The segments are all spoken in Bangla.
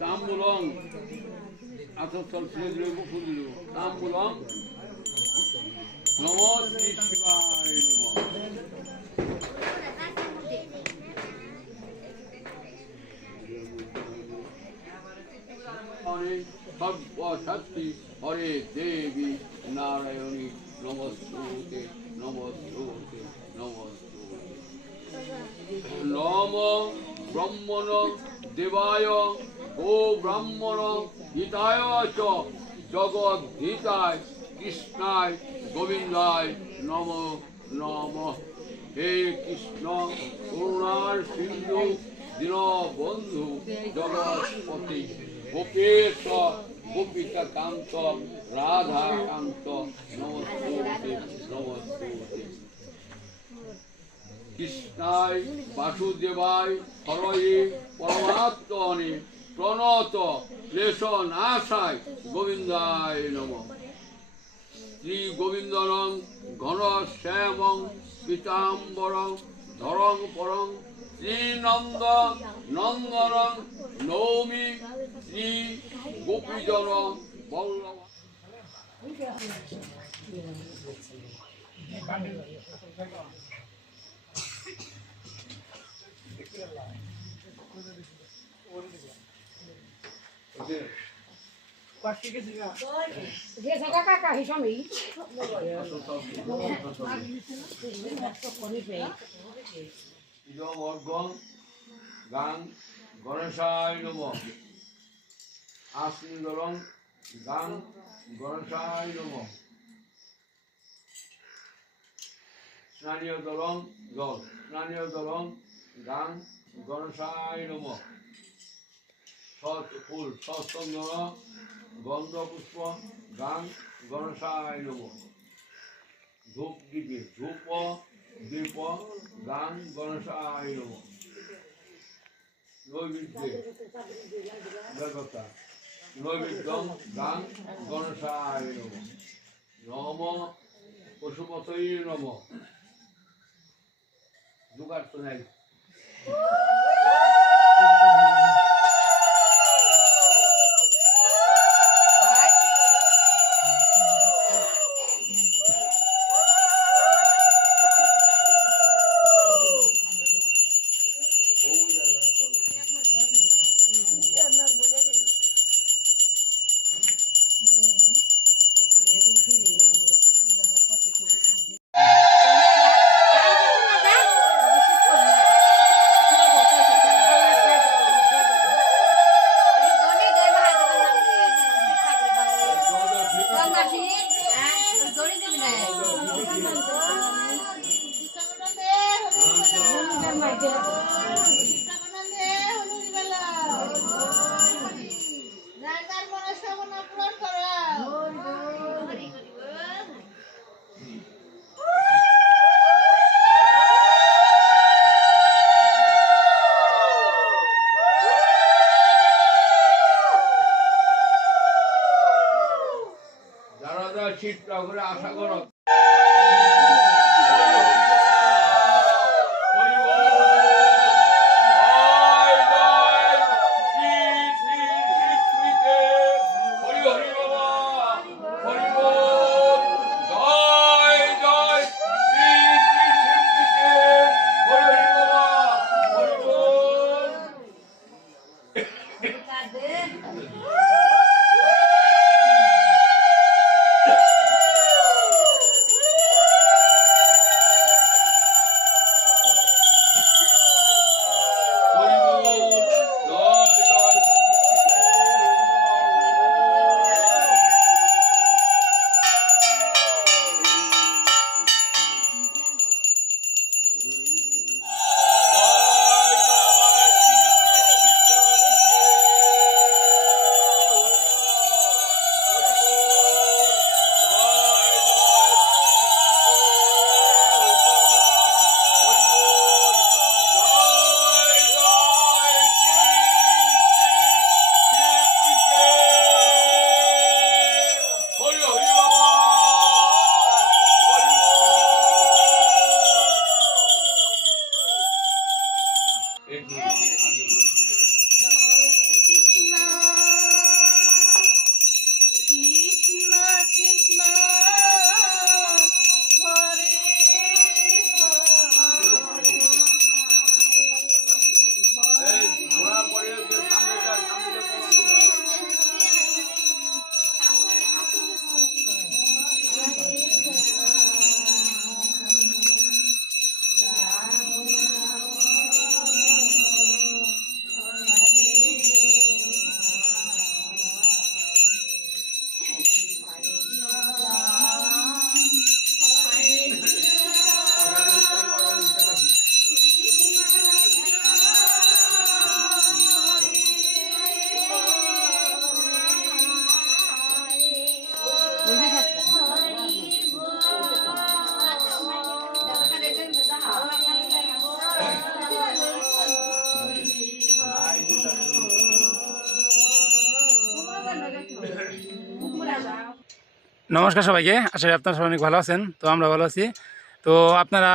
তাম্বুলং আতস্থল শ্রী মুখুল তাম্বুলং নম শ্রী শিবায় নম। হরে হরে দেবী নারায়ণী, নমস্তুতে নমস্তুতে নমস্তুতে। নম ব্রহ্মণ দেবায় ও ব্রাহ্মণ হিতায় চ জগৎ হিতায় কৃষ্ণায় গোবিন্দায় নম নম। হে কৃষ্ণ, করুণার সিন্ধু দীনবন্ধু জগৎপতি গোপেশ গোপিকা কান্ত রাধা কান্ত নমস্তে নমস্তে কৃষ্ণায় বাসুদেবায় হরয়ে পরমাত্মনে প্রণত ক্লেশ নাশায় গোবিন্দায় নম। শ্রী গোবিন্দরং ঘন শ্যামং পীতাম্বরং ধরং পরং শ্রীনন্দ নন্দনং নৌমি শ্রী গোপীজন বল্লভ। যে জায়গা কাকা হিসাবে ইদমর্গং গাং গণেশায় নম। আসনিদলং গাং গণেশায় নম। স্নানীয় দলং স্নানীয় দলং গাং গণেশায় নম। সৎ ফুল সৎসন্দন গন্ধ, পুষ্প গাং গণেশায় নম। ধূপ দিবে ধূপ, দীপ, গান গণেশায় নম। নৈবেদ্যে দেবতা নৈবেদ্যম, গান গণেশায় নম। নম পশুপতই নম। জোগাড় তো নাই। ना ठीक है, করে আশা করো। নমস্কার সবাইকে করি আপনারা সবাই অনেক ভালো আছেন, তো আমরা ভালো আছি। তো আপনারা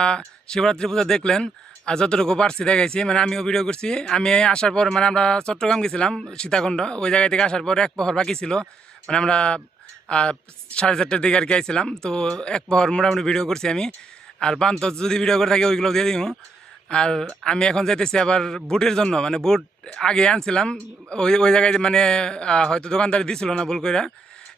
শিবরাত্রি পুজো দেখলেন, আর যতটুকু পারছি দেখাইছি মানে আমিও ভিডিও করছি। আমি আসার পর মানে আমরা চট্টগ্রাম গেছিলাম, সীতাকুণ্ড, ওই জায়গা থেকে আসার পর এক প্রহর বাকি ছিল। মানে আমরা সাড়ে চারটার দিকে আর কি আইছিলাম, তো এক প্রহর মোটামুটি ভিডিও করছি আমি। আর বান্ত যদি ভিডিও করে থাকি, ওইগুলো দিয়ে দিব আর আমি এখন যাইতেছি আবার বুটের জন্য মানে বুট আগে আনছিলাম, ওই ওই জায়গায় মানে হয়তো দোকানদার দিছিল না ভুল করে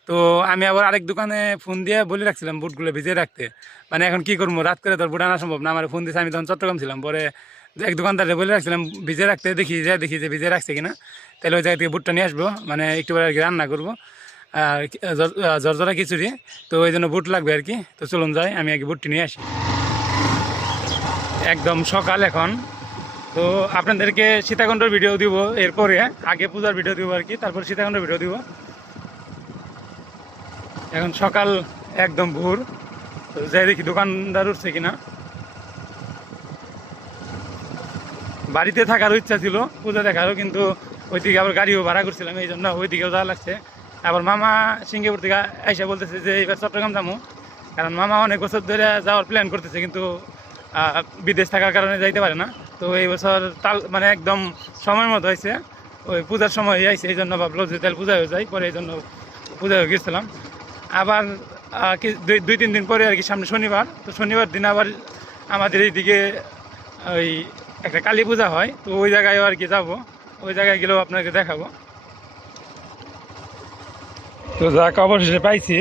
তো আমি আবার আরেক দোকানে ফোন দিয়ে বলে রাখছিলাম বুটগুলো ভিজিয়ে রাখতে। মানে এখন কি করব? রাত করে তোর বুট আনা সম্ভব না। আমার ফোন দিয়েছে আমি তখন চট্টগ্রাম ছিলাম। পরে এক দোকানদারে বলে রাখছিলাম, ভিজে রাখতে, দেখি, যে দেখি যে ভিজে রাখছে কিনা। তাহলে ওই জায়গা থেকে বুটটা নিয়ে আসব। মানে একটু আর কি রান্না করব। আর জর্জরা খিচুড়ি। তো ওই জন্য বুট লাগবে আর কি। তো চলুন যাই, আমি আগে বুটটি নিয়ে আসি। একদম সকাল এখন। তো আপনাদেরকে সীতাকুণ্ডর ভিডিও দিব এরপরে। আগে পূজার ভিডিও দিব আর কি। তারপর সীতাকুণ্ডের ভিডিও দিব। এখন সকাল একদম ভোর। যাই দেখি দোকানদার উঠছে কিনা। বাড়িতে থাকারও ইচ্ছা ছিল, পূজা দেখারও, কিন্তু ওইদিকে আবার গাড়িও ভাড়া করছিলাম, এই জন্য ওইদিকেও যাওয়া লাগছে। আবার মামা সিঙ্গাপুর থেকে আইসা বলতেছে যে এবার চট্টগ্রাম যাব কারণ মামা অনেক বছর ধরে যাওয়ার প্ল্যান করতেছে, কিন্তু বিদেশ থাকার কারণে যাইতে পারে না। তো এই বছর তাল মানে একদম সময় মতো হয়েছে ওই পূজার সময় আইসে এই জন্য ভাবলো যে তাহলে পূজা হয়ে যায় পরে এই জন্য পূজা হয়ে গেছিলাম। আবার দুই তিন দিন পরে আর কি সামনে শনিবার। তো শনিবার দিন আবার আমাদের এইদিকে ওই একটা কালী পূজা হয়, তো ওই জায়গায় আর কি যাব। ওই জায়গায় গেলেও আপনাকে দেখাবো। তো যাক, অবশেষে পাইছি।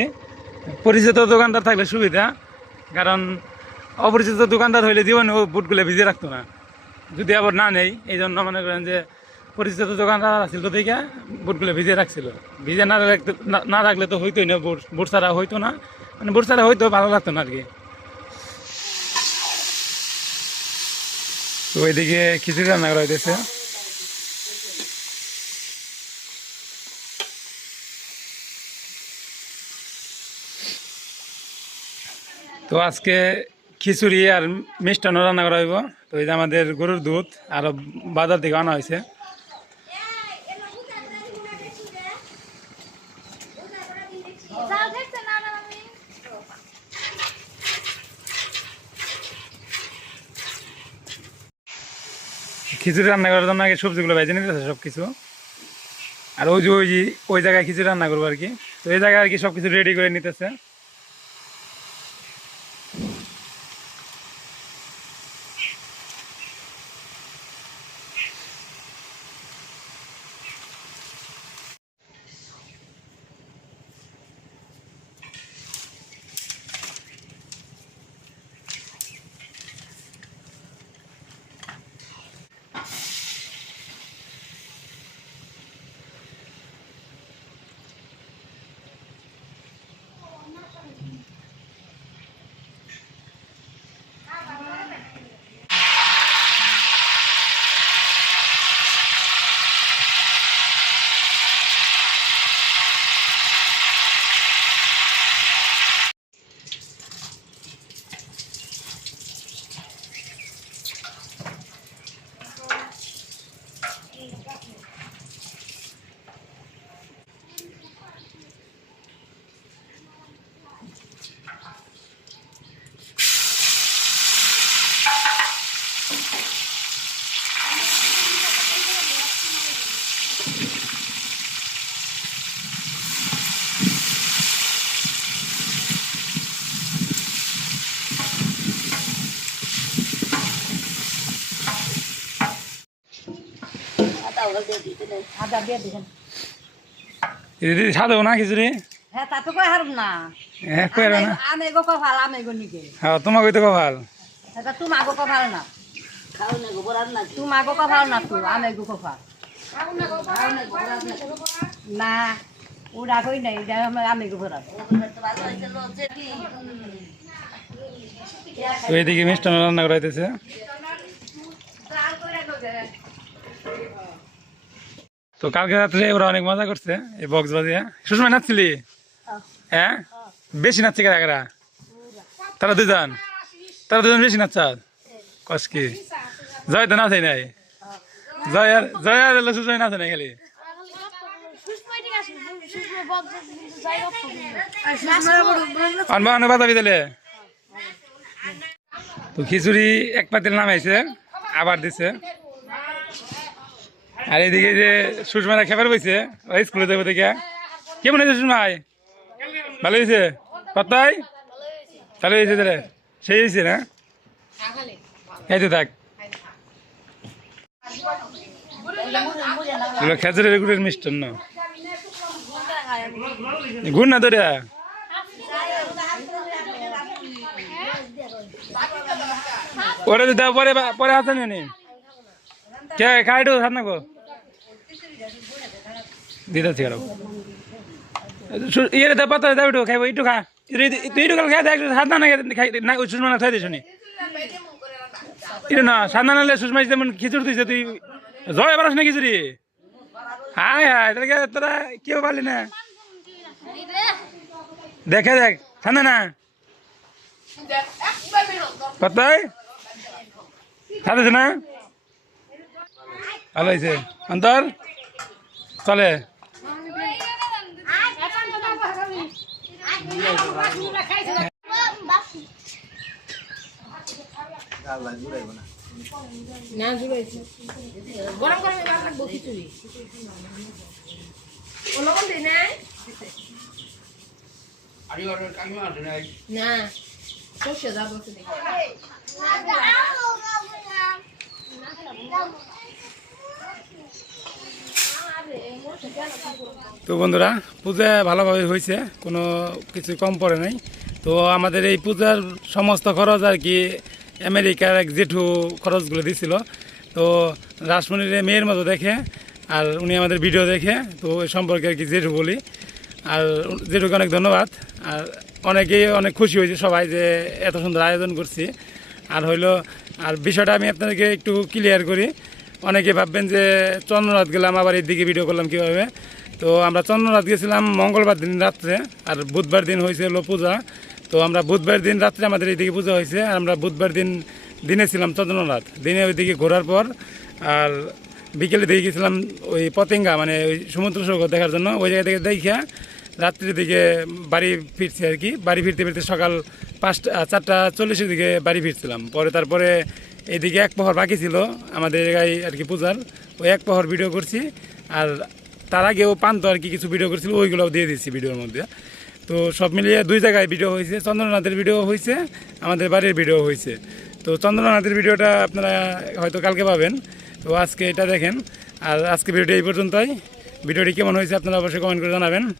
পরিচিত দোকানদার থাকলে সুবিধা, কারণ অপরিচিত দোকানদার হইলে জীবনে ও বুটগুলো ভিজে রাখতো না। যদি আবার না নেই এই জন্য মনে করেন যে পরিচিত দোকানদার তো দেখে বুটগুলো ভিজে রাখছিল। ভিজে না রাখতে না রাখলে তো হইতোই না, বুট বুট ছাড়া হইতো না। মানে বুট ছাড়া হইতো, ভালো লাগতো না আর কি তো ওইদিকে খিচুড়ি রান্না করা হইতেছে। তো আজকে খিচুড়ি আর মিষ্টান্ন রান্না করা হইব। তো এই যে আমাদের গরুর দুধ আর বাজার থেকে আনা হয়েছে চাল দেখছে না না আমি খিচুড়ি রান্না করার জন্য আগে সবজিগুলো ভেজে নিতেছে সব কিছু আর ওই যে ওই যে ওই জায়গায় খিচুড়ি রান্না করব আর কি। তো এই জায়গায় আর কি সব কিছু রেডি করে নিতেছে। আদা দিয়ে দিবেন দিদি সাদো না খিচুড়ি? হ্যাঁ তা তো কই হারব না হ্যাঁ কই না? আমি গো কপাল আমি গো নিকে হ্যাঁ তোমাকে তো ভালো এটা তুমি আগো কপাল না। খাও না গো না তুমি আগো কপাল না তুই আমি গো কপাল। না ওরা কই নাই এটা আমার আমি গো বরাদ তো এইদিকে মিষ্টান্ন রান্না করা হইতেছে তো কালকে রাত্রে ওরা অনেক মজা করছে, এই বক্স বাজিয়ে। সুষমা, নাচছিলি? হ্যাঁ? বেশি নাচছে কারা তারা দুজন তারা দুজন বেশি নাচছ কস কি? জয় তো নাচে নাই। জয় আর জয় আর সুষমা নাচে নাই খালি। তো খিচুড়ি এক পাতিল নামাইছে, আবার দিছে। আর এদিকে যে সুষমারা খেবার বইছে, ওই স্কুলে যাব দেখে। কেমন হয়েছে সুষমাই ভালো হয়েছে? কতাই ভালো হয়েছে তাহলে। সেই হয়েছে না? এই তো থাক। খেজুরের গুড়ের মিষ্টান্ন। গুড় না তোরা? ওরা তো পরে পরে আসেন নি কে, খাইটু, হাত নাকো। দিদা ছিল ইয়ে পাতা দাও একটু খাইবো একটু খা। তুই একটু খাই দেখ হাত না খাই না সুষমা না খাই দিস নি সান্না নালে সুষমা যেমন খিচুড়ি দিছে, তুই জয় পারাস না খিচুড়ি হায় হায় তোকে তোরা কেউ পারলি না? দেখে দেখ ঠান্ডা না? কতাই খাতেছে না? ভালো হয়েছে অন্তর, চলে। গরম গরমে ভালো লাগবো খিচুড়ি লবণ দিই নাই না সর্ষে যাব একটু দেখি তো বন্ধুরা, পূজা ভালোভাবে হয়েছে, কোনো কিছু কম পড়ে নাই। তো আমাদের এই পূজার সমস্ত খরচ আর কি আমেরিকার এক জেঠু খরচগুলো দিছিল। তো রাসমণির মেয়ের মতো দেখে, আর উনি আমাদের ভিডিও দেখে, তো এই সম্পর্কে আর কি জেঠু বলি। আর জেঠুকে অনেক ধন্যবাদ। আর অনেকেই অনেক খুশি হয়েছে সবাই যে এত সুন্দর আয়োজন করছি। আর হইল, আর বিষয়টা আমি আপনাদেরকে একটু ক্লিয়ার করি। অনেকে ভাববেন যে চন্দ্রনাথ গেলাম, আবার এদিকে ভিডিও করলাম কীভাবে? তো আমরা চন্দ্রনাথ গেছিলাম মঙ্গলবার দিন রাত্রে, আর বুধবার দিন হয়েছে হলো পূজা। তো আমরা বুধবার দিন রাত্রে আমাদের এইদিকে পূজা হয়েছে, আর আমরা বুধবার দিন, দিনে ছিলাম চন্দ্রনাথ। দিনে ওইদিকে ঘোরার পর, আর বিকেলে দিয়ে গেছিলাম ওই পতেঙ্গা মানে ওই সমুদ্র সৈকত দেখার জন্য। ওই জায়গা থেকে দেখা রাত্রির দিকে বাড়ি ফিরছি আর কি। বাড়ি ফিরতে ফিরতে সকাল পাঁচটা, চারটা চল্লিশের দিকে বাড়ি ফিরছিলাম। পরে তারপরে এইদিকে এক প্রহর বাকি ছিল আমাদের জায়গায় আর কি পূজার, ওই এক প্রহর ভিডিও করছি, আর তার আগেও পান্ত আর কি কিছু ভিডিও করছিল, ওইগুলোও দিয়ে দিচ্ছি ভিডিওর মধ্যে। তো সব মিলিয়ে দুই জায়গায় ভিডিও হয়েছে, চন্দ্রনাথের ভিডিও হয়েছে, আমাদের বাড়ির ভিডিও হয়েছে। তো চন্দ্রনাথের ভিডিওটা আপনারা হয়তো কালকে পাবেন। তো আজকে এটা দেখেন, আর আজকে ভিডিওটা এই পর্যন্তই। ভিডিওটি কেমন হয়েছে আপনারা অবশ্যই কমেন্ট করে জানাবেন।